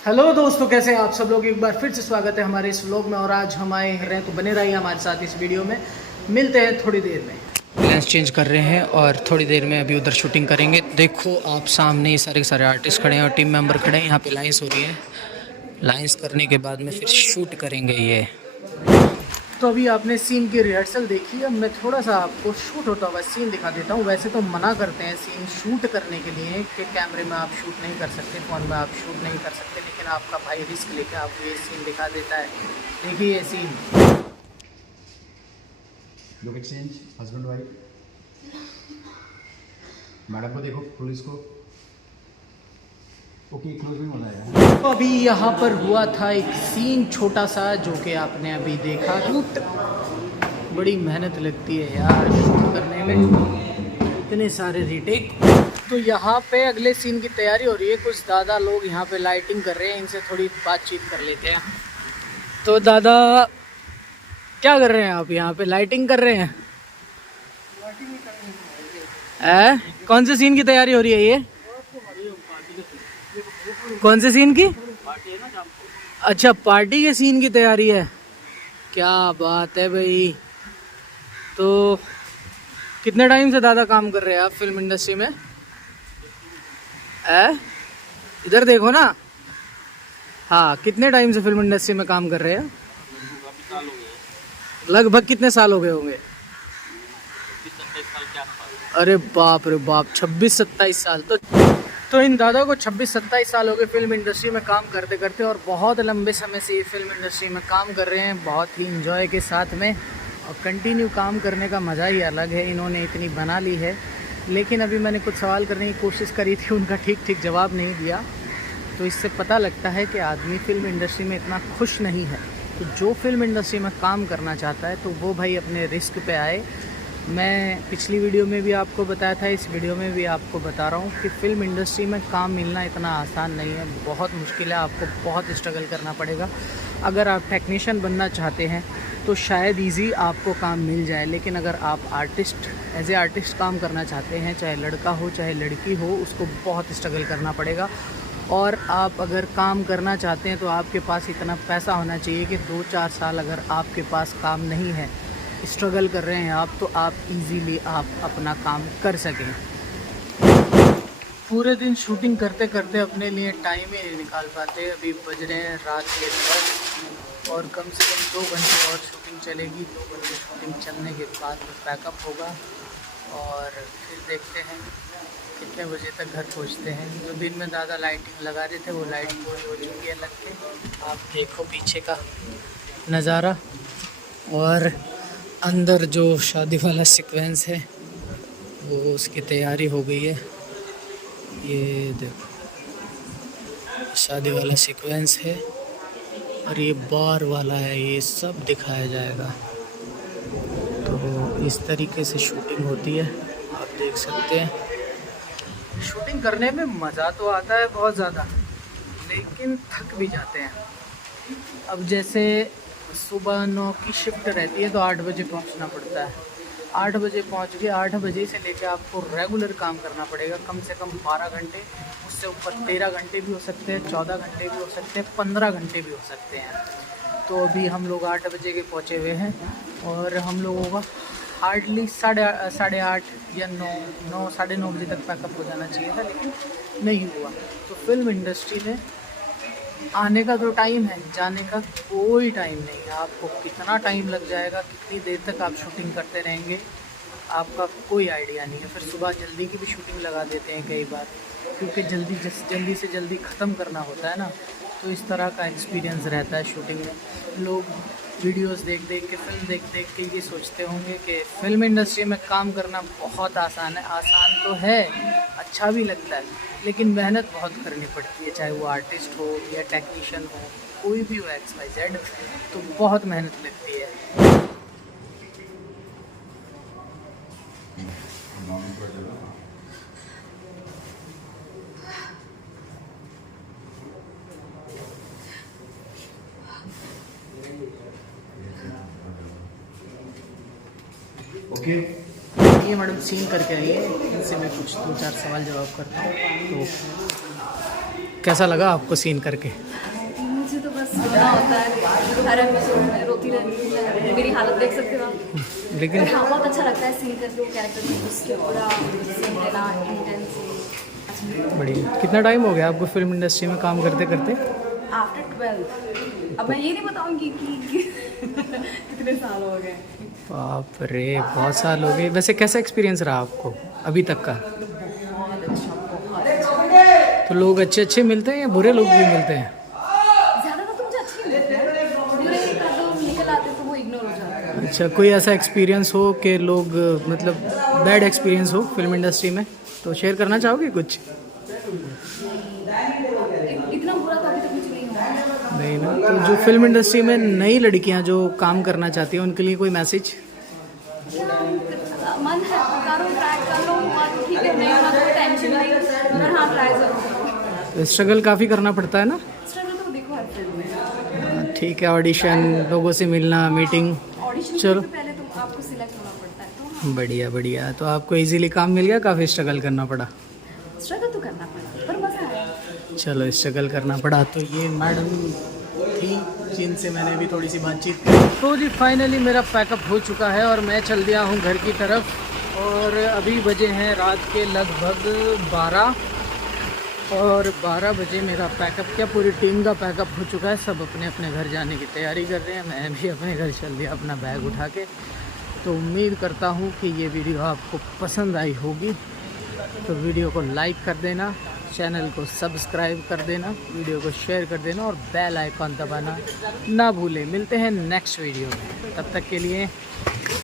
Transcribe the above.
Hello दोस्तों, कैसे हैं आप सब लोग। एक बार फिर से स्वागत है हमारे इस व्लॉग में। और आज हम आए हैं, तो बने रहिए हमारे साथ इस वीडियो में। मिलते हैं थोड़ी देर में। लेंस चेंज कर रहे हैं और थोड़ी देर में अभी उधर शूटिंग करेंगे। देखो आप सामने सारे सारे आर्टिस्ट खड़े हैं और टीम मेंबर खड़े हैं। यहाँ पे लाइंस हो रही है। लाइंस करने के बाद में फिर शूट करेंगे ये। तो अभी आपने सीन की रिहर्सल देखी। अब मैं थोड़ा सा आपको शूट होता हुआ सीन दिखा देता हूँ। वैसे तो मना करते हैं सीन शूट करने के लिए कि कैमरे में आप शूट नहीं कर सकते, फ़ोन में आप शूट नहीं कर सकते, लेकिन आपका भाई रिस्क लेके आपको ये सीन दिखा देता है। देखिए ये scene. Look exchange husband wife. Madam को देखो, पुलिस को। ओके, क्लोज भी होना है। तो अभी यहाँ पर हुआ था एक सीन छोटा सा, जो कि आपने अभी देखा। शूट बड़ी मेहनत लगती है यार शूट करने में, इतने सारे रीटेक। तो यहाँ पे अगले सीन की तैयारी हो रही है। कुछ दादा लोग यहाँ पे लाइटिंग कर रहे हैं, इनसे थोड़ी बातचीत कर लेते हैं। तो दादा क्या कर रहे हैं आप? यहाँ पे लाइटिंग कर रहे हैं? कौन से सीन की तैयारी हो रही है ये? कौन से सीन की? अच्छा, पार्टी के सीन की तैयारी है। क्या बात है भाई। तो कितने टाइम से दादा काम कर रहे हैं आप फिल्म इंडस्ट्री में? इधर देखो ना। हाँ, कितने टाइम से फिल्म इंडस्ट्री में काम कर रहे हैं? लगभग कितने साल हो गए होंगे? अरे बाप रे बाप, 26-27 साल। तो इन दादा को 26-27 साल हो गए फिल्म इंडस्ट्री में काम करते करते, और बहुत लंबे समय से ये फिल्म इंडस्ट्री में काम कर रहे हैं, बहुत ही इंजॉय के साथ में। और कंटिन्यू काम करने का मज़ा ही अलग है। इन्होंने इतनी बना ली है। लेकिन अभी मैंने कुछ सवाल करने की कोशिश करी थी, उनका ठीक जवाब नहीं दिया। तो इससे पता लगता है कि आदमी फिल्म इंडस्ट्री में इतना खुश नहीं है। तो जो फिल्म इंडस्ट्री में काम करना चाहता है तो वो भाई अपने रिस्क पे आए। मैं पिछली वीडियो में भी आपको बताया था, इस वीडियो में भी आपको बता रहा हूँ कि फ़िल्म इंडस्ट्री में काम मिलना इतना आसान नहीं है, बहुत मुश्किल है। आपको बहुत स्ट्रगल करना पड़ेगा। अगर आप टेक्नीशियन बनना चाहते हैं तो शायद इजी आपको काम मिल जाए, लेकिन अगर आप आर्टिस्ट एज ए आर्टिस्ट काम करना चाहते हैं, चाहे लड़का हो चाहे लड़की हो, उसको बहुत स्ट्रगल करना पड़ेगा। और आप अगर काम करना चाहते हैं तो आपके पास इतना पैसा होना चाहिए कि 2-4 साल अगर आपके पास काम नहीं है, स्ट्रगल कर रहे हैं आप, तो आप इजीली आप अपना काम कर सकें। पूरे दिन शूटिंग करते करते अपने लिए टाइम ही नहीं निकाल पाते। अभी बज रहे हैं रात के 10 और कम से कम 2 घंटे और शूटिंग चलेगी। 2 घंटे शूटिंग चलने के बाद पैकअप होगा और फिर देखते हैं कितने बजे तक घर पहुंचते हैं। जो दिन में दादा लाइटिंग लगा रहे थे वो लाइटिंग पूरी हो चुकी है लग के। आप देखो पीछे का नज़ारा, और अंदर जो शादी वाला सीक्वेंस है वो उसकी तैयारी हो गई है। ये देखो शादी वाला सीक्वेंस है, और ये बार वाला है, ये सब दिखाया जाएगा। तो इस तरीके से शूटिंग होती है, आप देख सकते हैं। शूटिंग करने में मज़ा तो आता है बहुत ज़्यादा, लेकिन थक भी जाते हैं। अब जैसे सुबह 9 की शिफ्ट रहती है तो 8 बजे पहुंचना पड़ता है। 8 बजे पहुंच गए, 8 बजे से लेकर आपको रेगुलर काम करना पड़ेगा, कम से कम 12 घंटे, उससे ऊपर 13 घंटे भी हो सकते हैं, 14 घंटे भी हो सकते हैं, 15 घंटे भी हो सकते हैं। तो अभी हम लोग 8 बजे के पहुँचे हुए हैं, और हम लोगों का हार्डली 8:30 या 9 साढ़े 9 बजे तक पैकअप हो जाना चाहिए था, लेकिन नहीं हुआ। तो फिल्म इंडस्ट्री में आने का तो टाइम है, जाने का कोई टाइम नहीं है। आपको कितना टाइम लग जाएगा, कितनी देर तक आप शूटिंग करते रहेंगे, आपका कोई आइडिया नहीं है। फिर सुबह जल्दी की भी शूटिंग लगा देते हैं कई बार, क्योंकि जल्दी से जल्दी ख़त्म करना होता है ना। तो इस तरह का एक्सपीरियंस रहता है शूटिंग में। लोग वीडियोस देख के, फिल्म देख के ये सोचते होंगे कि फ़िल्म इंडस्ट्री में काम करना बहुत आसान है। आसान तो है, अच्छा भी लगता है, लेकिन मेहनत बहुत करनी पड़ती है। चाहे वो आर्टिस्ट हो या टेक्नीशियन हो, कोई भी हो, XYZ, तो बहुत मेहनत लगती है। ओके, ये मैडम सीन करके आई है, इनसे मैं कुछ 2-4 सवाल जवाब करता हूँ। तो कैसा लगा आपको सीन करके? मुझे तो बस रोना होता है हर एपिसोड में, रोती रहती हूँ। मेरी हालत देख सकते हो आप। लेकिन हाँ, बहुत अच्छा लगता है सीन करके, वो कैरेक्टर में उसके पूरा सीन देना इंटेंस। बढ़िया। कितना टाइम हो गया आपको फिल्म इंडस्ट्री में काम करते करते? आफ्टर 12, अब मैं ये नहीं बताऊंगी कि कितने साल हो गए। बाप रे, बहुत साल हो गए। वैसे कैसा एक्सपीरियंस रहा आपको अभी तक का? बहुत अच्छा, बहुत अच्छा। तो लोग अच्छे अच्छे मिलते हैं या बुरे लोग भी मिलते हैं? ज़्यादातर तो मुझे अच्छे ही लगते हैं, बुरे एक आध दो निकल आते तो वो इग्नोर हो जाता है। अच्छा, कोई ऐसा एक्सपीरियंस हो कि लोग मतलब बैड एक्सपीरियंस हो फिल्म इंडस्ट्री में, तो शेयर करना चाहोगे कुछ? इतना बुरा तो अभी तक मुझे नहीं हुआ। नहीं ना। तो जो फिल्म इंडस्ट्री में नई लड़कियां जो काम करना चाहती हैं उनके लिए कोई मैसेज? मन है करो, ट्राई कर लो, और ठीक है, नहीं होना कोई टेंशन नहीं, मगर हाँ ट्राई जरूर करो। तो स्ट्रगल काफ़ी करना पड़ता है ना? स्ट्रगल तो देखो हर फिल्म में। ठीक है, ऑडिशन, लोगों से मिलना, मीटिंग। ऑडिशन चलो। से पहले तो आपको सिलेक्ट होना पड़ता है, तो हाँ, बढ़िया बढ़िया। तो आपको इजीली काम मिल गया, काफ़ी स्ट्रगल करना पड़ा? स्ट्रगल तो करना पड़ा पर मज़ा आया। चलो, स्ट्रगल करना पड़ा। तो ये मैडम थी जिनसे मैंने अभी थोड़ी सी बातचीत की। तो जी फाइनली मेरा पैकअप हो चुका है और मैं चल दिया हूँ घर की तरफ। और अभी बजे हैं रात के लगभग 12, और 12 बजे मेरा पैकअप, क्या पूरी टीम का पैकअप हो चुका है। सब अपने अपने घर जाने की तैयारी कर रहे हैं। मैं भी अपने घर चल दिया अपना बैग उठा के। तो उम्मीद करता हूँ कि ये वीडियो आपको पसंद आई होगी। तो वीडियो को लाइक कर देना, चैनल को सब्सक्राइब कर देना, वीडियो को शेयर कर देना और बेल आइकॉन दबाना ना भूलें। मिलते हैं नेक्स्ट वीडियो में, तब तक के लिए